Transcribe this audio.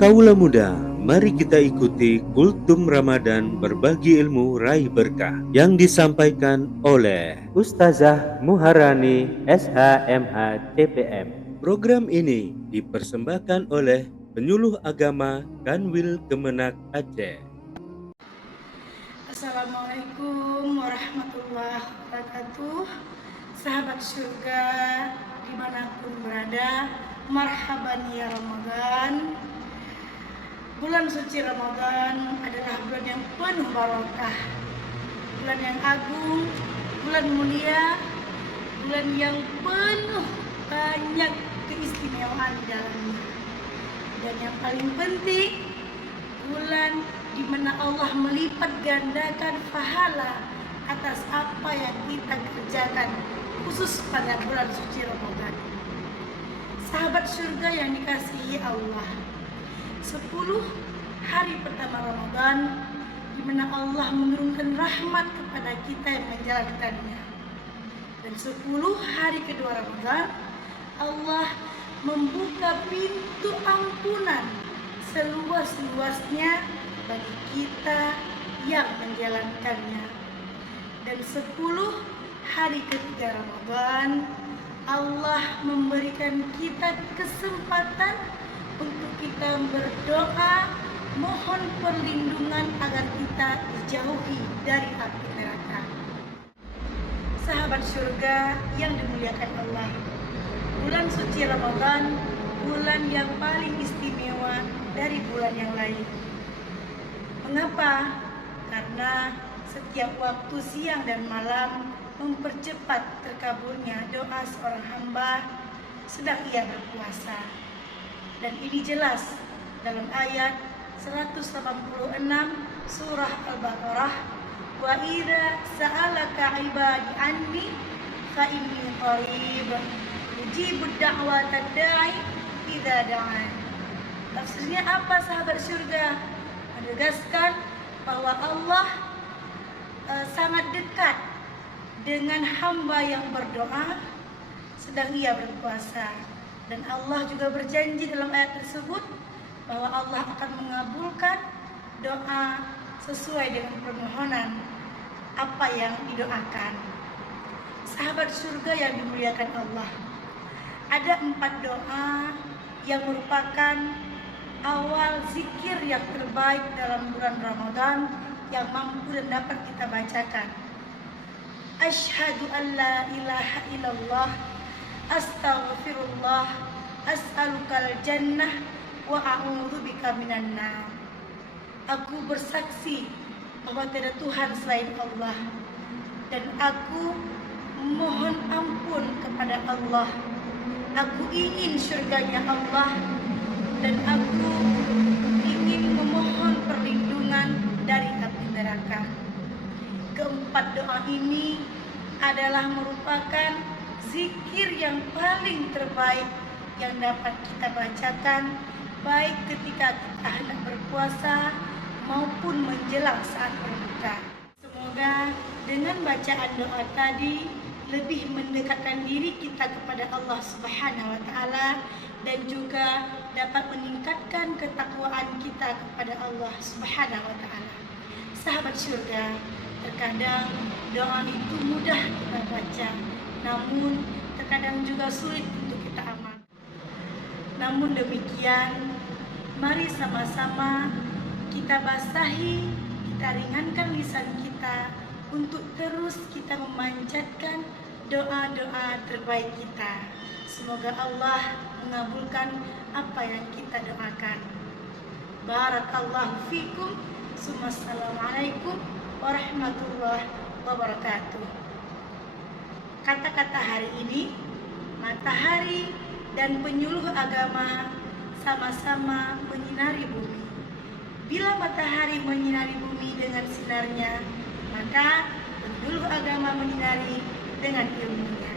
Kaulah muda, mari kita ikuti Kultum Ramadan berbagi ilmu raih berkah yang disampaikan oleh Ustazah Muharani SHMH TPM. Program ini dipersembahkan oleh Penyuluh Agama Kanwil Kemenak Aceh. Assalamualaikum warahmatullahi wabarakatuh. Sahabat surga dimanapun berada, marhaban ya Ramadan. Bulan suci Ramadan adalah bulan yang penuh barokah, bulan yang agung, bulan mulia, bulan yang penuh banyak keistimewaan di dalamnya. Dan yang paling penting, bulan di mana Allah melipat gandakan pahala atas apa yang kita kerjakan, khusus pada bulan suci Ramadan. Sahabat surga yang dikasihi Allah, 10 hari pertama Ramadan di mana Allah menurunkan rahmat kepada kita yang menjalankannya. Dan 10 hari kedua Ramadan, Allah membuka pintu ampunan seluas-luasnya bagi kita yang menjalankannya. Dan 10 hari ketiga Ramadan, Allah memberikan kita kesempatan untuk kita berdoa, mohon perlindungan agar kita dijauhi dari api neraka. Sahabat surga yang dimuliakan Allah, bulan suci Ramadan, bulan yang paling istimewa dari bulan yang lain. Mengapa? Karena setiap waktu siang dan malam mempercepat terkabulnya doa seorang hamba sedang ia berpuasa. Dan ini jelas dalam ayat 186 surah Al-Baqarah, wa idza sa'alaka 'ibadi anni fa inni qarib ujibud da'watad da'i idza da'an. Maksudnya apa sahabat surga? Menegaskan bahwa Allah sangat dekat dengan hamba yang berdoa sedang ia berpuasa. Dan Allah juga berjanji dalam ayat tersebut bahwa Allah akan mengabulkan doa sesuai dengan permohonan apa yang didoakan. Sahabat surga yang dimuliakan Allah, ada 4 doa yang merupakan awal zikir yang terbaik dalam bulan Ramadan yang mampu dan dapat kita bacakan. Asyhadu an la ilaha illallah, astaghfirullah, as'alukal jannah, wa a'udzubika minan nar. Aku bersaksi bahwa tidak Tuhan selain Allah, dan aku mohon ampun kepada Allah. Aku ingin surganya Allah, dan aku ingin memohon perlindungan dari api neraka. Keempat doa ini adalah merupakan zikir yang paling terbaik yang dapat kita bacakan baik ketika kita hendak berpuasa maupun menjelang saat berbuka. Semoga dengan bacaan doa tadi lebih mendekatkan diri kita kepada Allah Subhanahu wa taala dan juga dapat meningkatkan ketakwaan kita kepada Allah Subhanahu wa taala. Sahabat surga, terkadang doa itu mudah kita baca, namun terkadang juga sulit untuk kita amalkan. Namun demikian, mari sama-sama kita basahi, kita ringankan lisan kita untuk terus kita memanjatkan doa-doa terbaik kita. Semoga Allah mengabulkan apa yang kita doakan. Barakallahu fikum. Assalamualaikum warahmatullahi wabarakatuh. Kata-kata hari ini, matahari dan penyuluh agama sama-sama menyinari bumi. Bila matahari menyinari bumi dengan sinarnya, maka penyuluh agama menyinari dengan ilmunya.